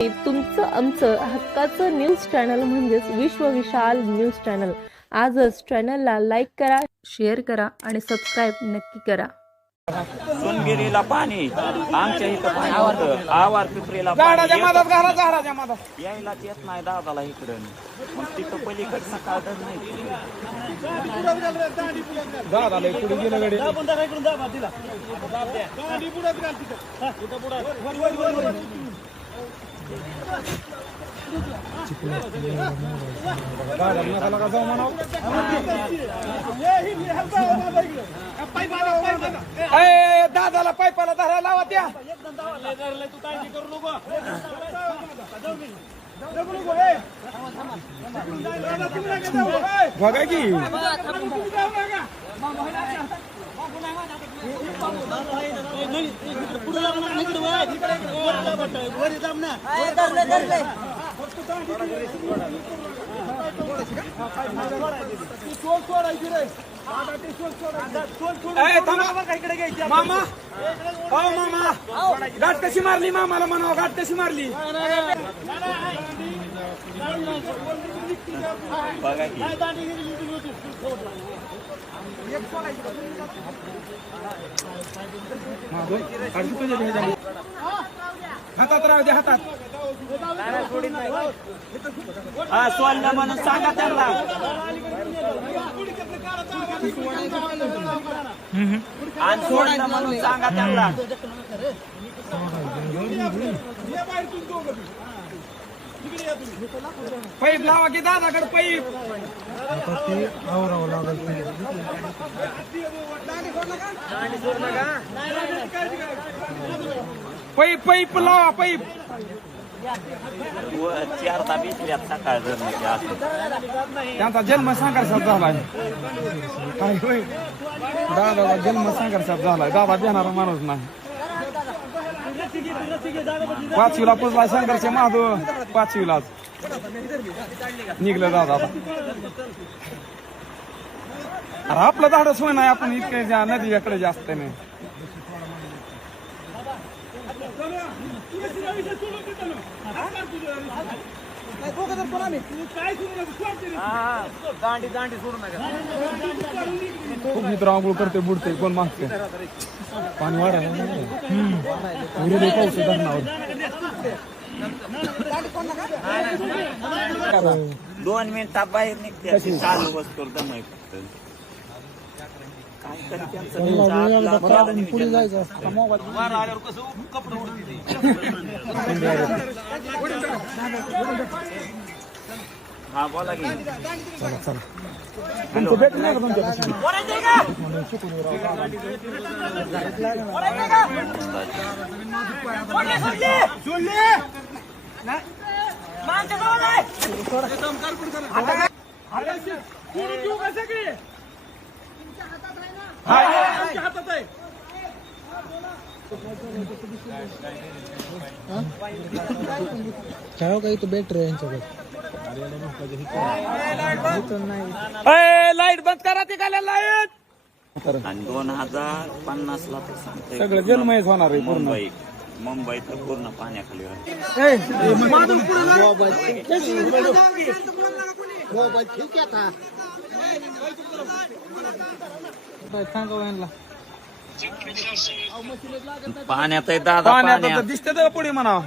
तुमचं आमचं हक्काचं न्यूज चॅनल म्हणजेच विश्व विशाल न्यूज चॅनल. आजच चॅनलला लाईक करा, शेअर करा आणि सबस्क्राईब नक्की करा. सोनगिरीला पाणी, आमच्या इथं पाणी होतं. आवार पिपरीला यायला येत नाही दादाला इकडं. मग तिथं पलीकडचं काढत नाही. दादाला पायपाला धरायला लावा त्या बघा की मामा हो मामा गाठ कशी मारली मामाला म्हणावं गाठ कशी मारली बघा की हातात राहू दे हातात हा सोडलं म्हणून सांगा त्यांना. आणि सोडलं म्हणून सांगा त्यांना. पाईप लावा की दादाकडे पाईप पाईप पाईप लावा पाईप 4 बिसल्यात सकाळ जर त्यांचा जन्म संघर्षात झालाय. काय होय दादाचा जन्म संघर्षात झालाय. दादा देणारा माणूस नाही. 5वीला पुजला संघर्ष महादो 5वीलाच निघलं दादा. अरे आपलं धाडस होय नाही. आपण इतके नदीकडे जास्त नाही. खूप मित्र आंघोळ करते बुडते कोण मागते पाणी वाढायला पाऊस धरणावर 2 मिनिटात बाहेर निघते. चालू वस्तू दमाय फक्त काय तरी त्यांचं पुढे जायचं हा बोला की चला चला तुमचं भेट नाही का तुमच्यापासून काय काही तो बॅटरी यांच्याकडे लाईट बंद करा ते काय लाईट. आणि 2050 ला तर सांगते सगळं जन्मयच होणार आहे पूर्ण. मुंबईत तर पूर्ण पाण्याखाली पाण्यात आहे दादा. पाण्यात दिसते तर पुढे म्हणा.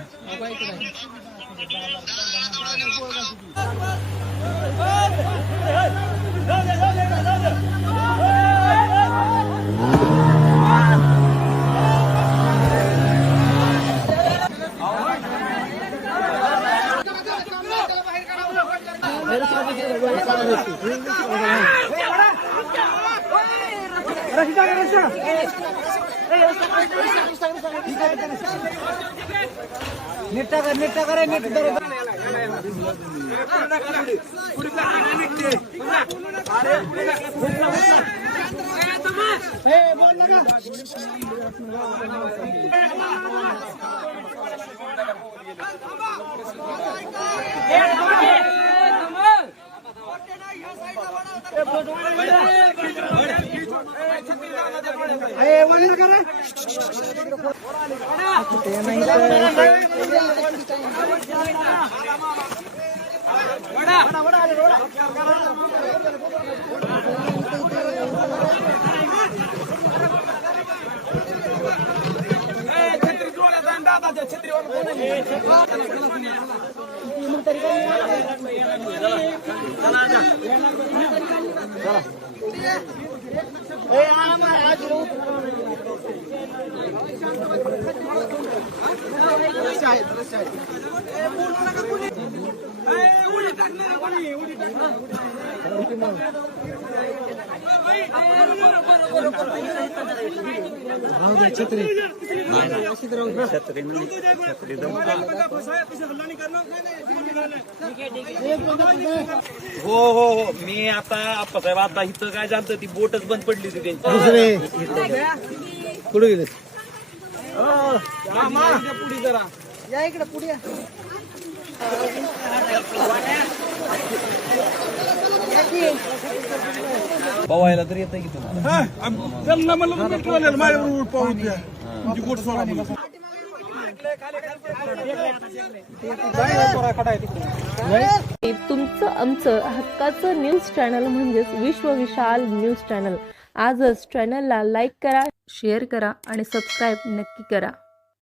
हो हो हो मी आता आप्पासाहेब आता इथं काय झालं ती बोटच बंद पडली होती त्यांची कुठे गेले पुढे जरा या इकडे पुढे या. पवायला तर येतं की तुम्हाला त्यांना म्हणलं माझ्या पाहू द्या गोट सोडा मला तुमचं आमचं हक्काचं न्यूज चॅनल म्हणजेच विश्व विशाल न्यूज चॅनल. आजच चॅनलला लाईक करा, शेअर करा आणि सबस्क्राईब नक्की करा.